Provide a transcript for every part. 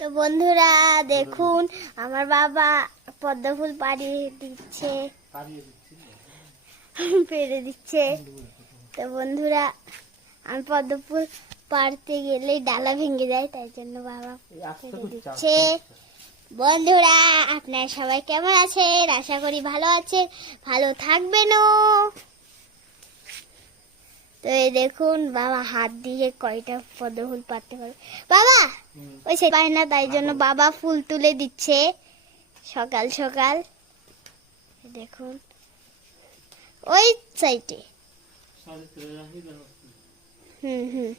তো বন্ধুরা দেখুন আমার বাবা পদ্ম ফুল পাড়িয়ে দিচ্ছে। পেরে দিচ্ছে। তো বন্ধুরা আমি পদ্ম ফুল পাড়তে গেলেই ডালা ভেঙে যায় তাই জন্য বাবা দিচ্ছে। বন্ধুরা আপনারা সবাই কেমন আছেন? আশা করি ভালো আছেন। ভালো থাকবেনও। তো এই দেখুন বাবা হাত দিয়ে কয়টা পদ্ম ফুল পারতে পারবে বাবা ওই সে পায় না তাই জন্য বাবা ফুল তুলে দিচ্ছে। সকাল সকাল। দেখুন। ওই সাইডে? হুম হুম।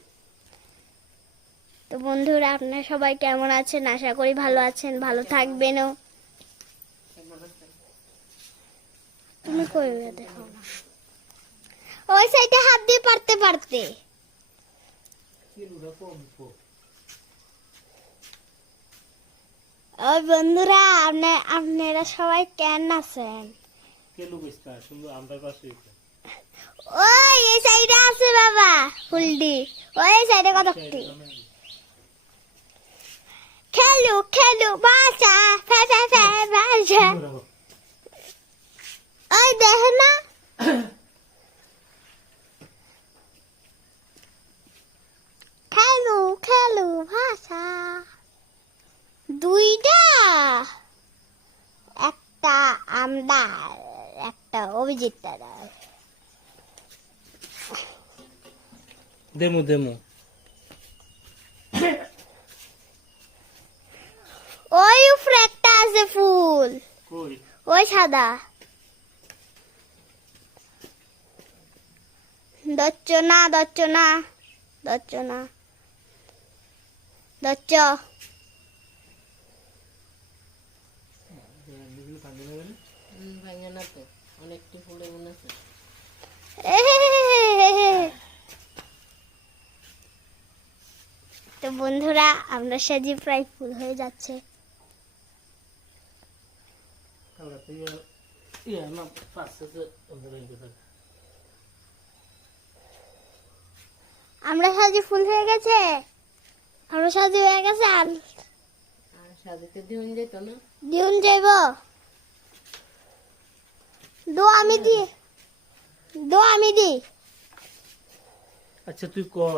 তো বন্ধুরা আপনারা সবাই কেমন আছেন? আশা করি ভালো আছেন ভালো থাকবেনও। তুমি করবে দেখো? না ওই সাইডে হাত দিয়ে পারতে পারতে। ওই বন্ধুরা, আপনি আপনারা সবাই কেন আছেন। ওই, এই সাইডে আছে বাবা ফুলডি ওই সাইডে কতকটি খেলু খেলু বাসা ফে ফে ফে বাসা ওই দেখ না খেলু খেলু ভাষা দুইটা একটা আমরা একটা অভিজিৎ দাদা দেমু দেমু। ওই উপরে একটা আছে ফুল। ওই সাদা। দচ্চ না দচ্চ না দচ্চ না। দচ্চ ভাঙে না তো অনেকটি ফুলে মনে আছে তো বন্ধুরা আমরা সাজি প্রায় ফুল হয়ে যাচ্ছে। কালকে ইয়া ইয়া আমরা সাজি ফুল হয়ে গেছে? আমরা সাজি হয়ে গেছে আর সাজিতে দিন যেত না। দিউন যাইব? দো আমি দি। দো আমি দি। আচ্ছা তুই কর।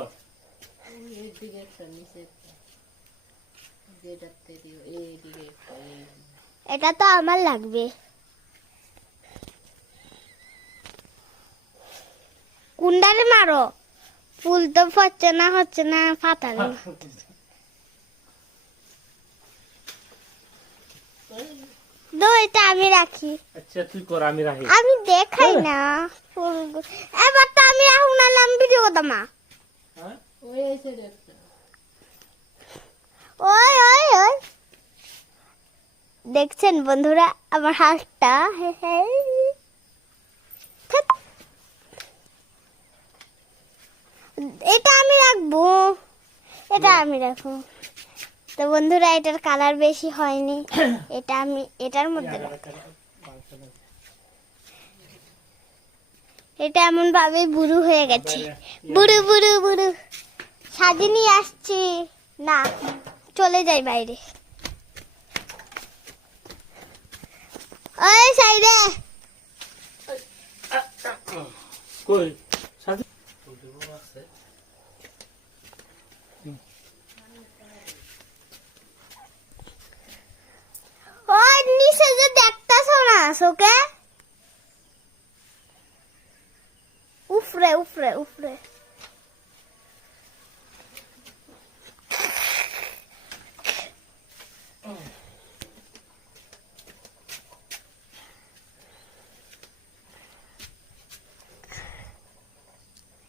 এটা তো আমার লাগবে। কুন্ডারে মারো। ফুল তো হচ্ছে না হচ্ছে না ফাতালে দো এটা আমি রাখি। আচ্ছা তুই কর আমি রাখি। আমি দেখাই না এবার তো আমি রাখুন না আমি ভিডিও করতাম হ্যাঁ? ওই ওই ওই ওই। দেখছেন বন্ধুরা আমার হাতটা? হে হে। এটা আমি রাখব। এটা আমি রাখব। তো বন্ধুরা এটার কালার বেশি হয়নি। এটা আমি এটার মধ্যে এটা এমন ভাবে বুড়ো হয়ে গেছে। বুড়ু বুড়ু বুড়ু। সাজিয়ে নিয়ে আসছি। না চলে যাই বাইরে। ওই সাইডে কই? 속에 우프레 ufre.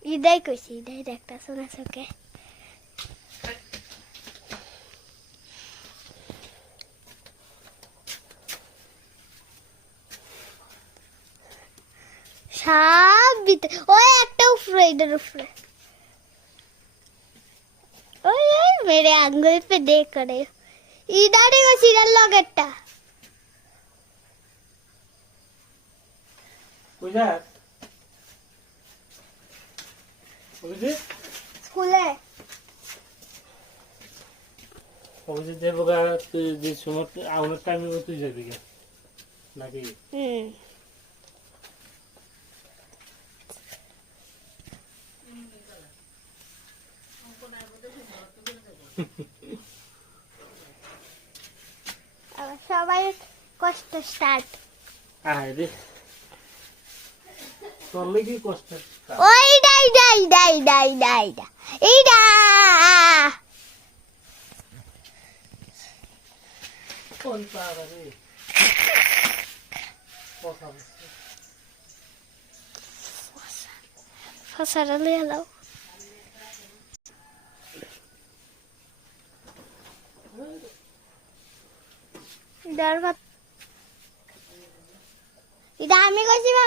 E daí que eu sei, daí que tá só o sua সব ভিতরে ওই একটা উপরে এটার উপরে ওই ওই মেরে আঙ্গুল पे দেখ করে। ইদারে গো সিরিয়াল লগেরটা। কই যাস স্কুলে অফিসে যে তুই যে সময় আমার টাইমে তুই যাবি নাকি? হুম। সবাই কষ্ট স্টার্ট আয় রে চললে কি কষ্ট ওই die die die die die ডা এইডা কোন পাড়া রে কথা বলছে। ফসারা লাও ডর এটা আমি কইছি